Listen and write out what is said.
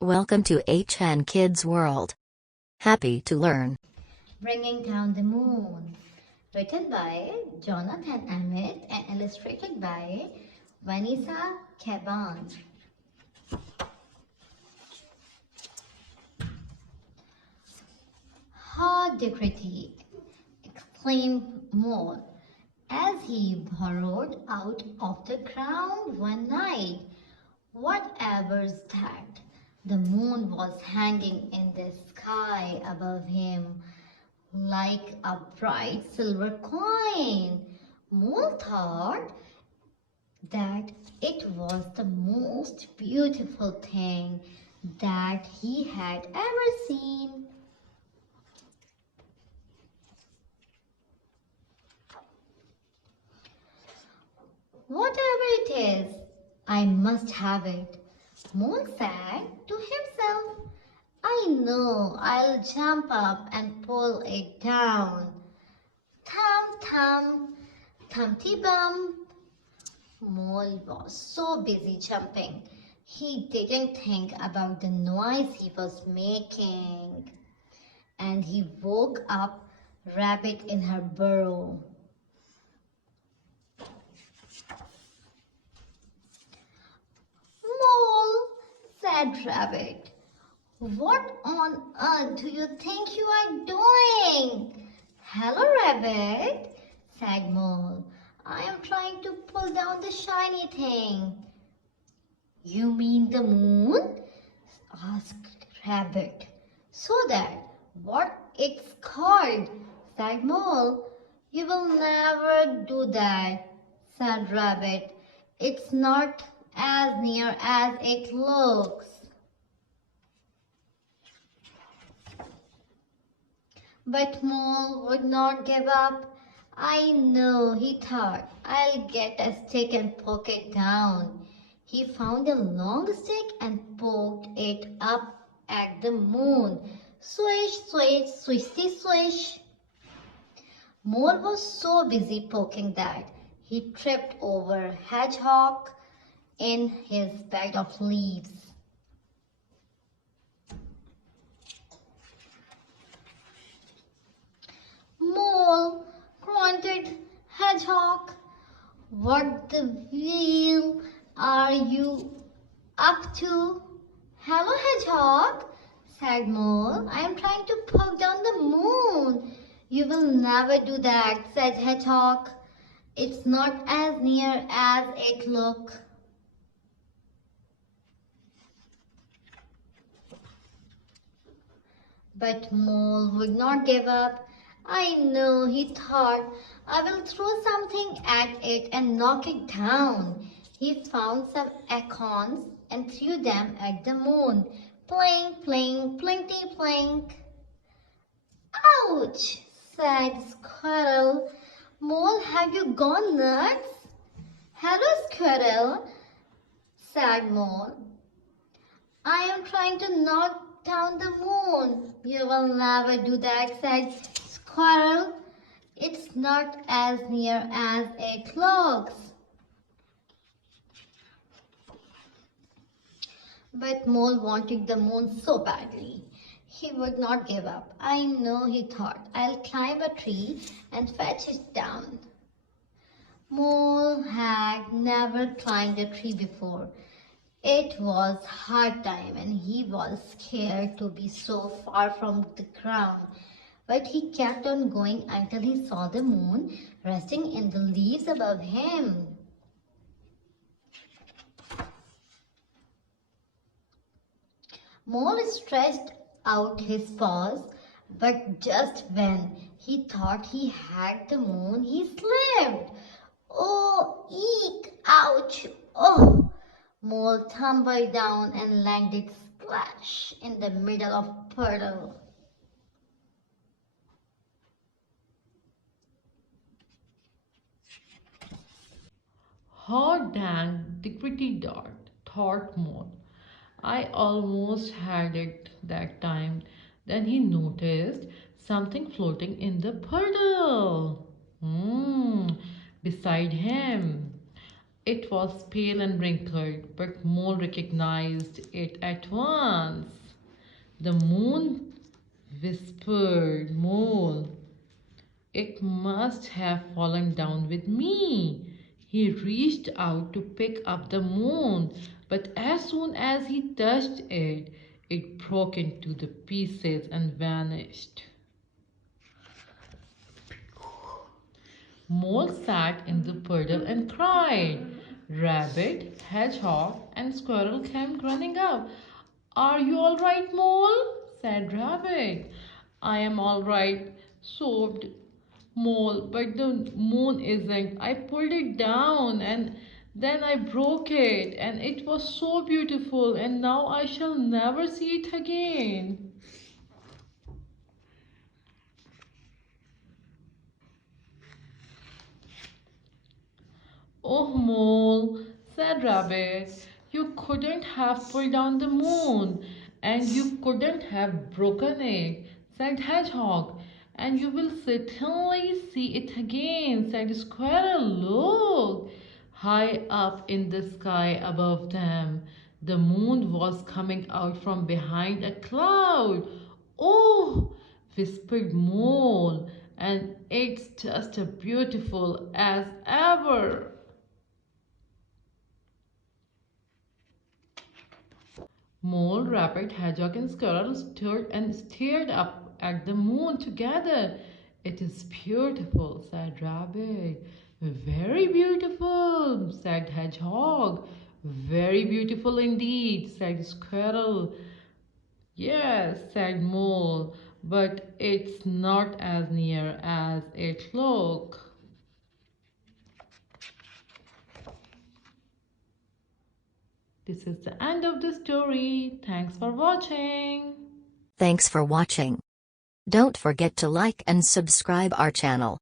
Welcome to HN Kids World. Happy to learn. Bringing Down the Moon. Written by Jonathan Emmett and illustrated by Venessa Cabban. How pretty! Exclaimed Mole as he burrowed out of the ground one night. Whatever's that? The moon was hanging in the sky above him like a bright silver coin. Mole thought that it was the most beautiful thing that he had ever seen. Whatever it is, I must have it, Mole said to himself. I know I'll jump up and pull it down. Thump, thump, thumpty bum. Mole was so busy jumping, he didn't think about the noise he was making. And he woke up Rabbit in her burrow. Mole, said Rabbit, what on earth do you think you are doing? Hello, Rabbit, said Mole. I am trying to pull down the shiny thing. You mean the moon? Asked Rabbit. So that what it's called, said Mole. You will never do that, said Rabbit. It's not as near as it looks. But Mole would not give up. I know, he thought, I'll get a stick and poke it down. He found a long stick and poked it up at the moon. Swish, swish, swishy, swish. Mole was so busy poking that he tripped over Hedgehog in his bag of leaves. Mole, grunted Hedgehog. What the wheel are you up to? Hello, Hedgehog, said Mole. I am trying to poke down the moon. You will never do that, said Hedgehog. It's not as near as it looks. But Mole would not give up. I know, he thought, I will throw something at it and knock it down. He found some acorns and threw them at the moon. Plink, plink, plinky, plink. Ouch, said Squirrel. Mole, have you gone nuts? Hello, Squirrel, said Mole. I am trying to knock down the moon. You will never do that, said Squirrel. It's not as near as it looks. But Mole wanted the moon so badly. He would not give up. I know, he thought. I'll climb a tree and fetch it down. Mole had never climbed a tree before. It was hard time and he was scared to be so far from the ground. But he kept on going until he saw the moon resting in the leaves above him. Mole stretched out his paws, but just when he thought he had the moon, he slipped. Oh, eek, ouch, oh! Mole tumbled down and landed splash in the middle of puddle. Hot dang dickety dart, thought Mole. I almost had it that time. Then he noticed something floating in the puddle. Beside him. It was pale and wrinkled, but Mole recognized it at once. The moon, whispered Mole. It must have fallen down with me. He reached out to pick up the moon, but as soon as he touched it, it broke into the pieces and vanished. Mole sat in the puddle and cried. Rabbit, Hedgehog, and Squirrel came running up. Are you all right, Mole? Said Rabbit. I am all right, sobbed Mole, but the moon isn't. I pulled it down and then I broke it, and it was so beautiful, and now I shall never see it again. Oh, Mole, said Rabbit, you couldn't have pulled down the moon, and you couldn't have broken it, said Hedgehog, and you will certainly see it again, said Squirrel. Look! High up in the sky above them, the moon was coming out from behind a cloud. Oh! whispered Mole, and it's just as beautiful as ever. Mole, Rabbit, Hedgehog, and Squirrel stood and stared up at the moon together. It is beautiful, said Rabbit. Very beautiful, said Hedgehog. Very beautiful indeed, said Squirrel. Yes, said Mole, but it's not as near as it looks. This is the end of the story. Thanks for watching. Thanks for watching. Don't forget to like and subscribe our channel.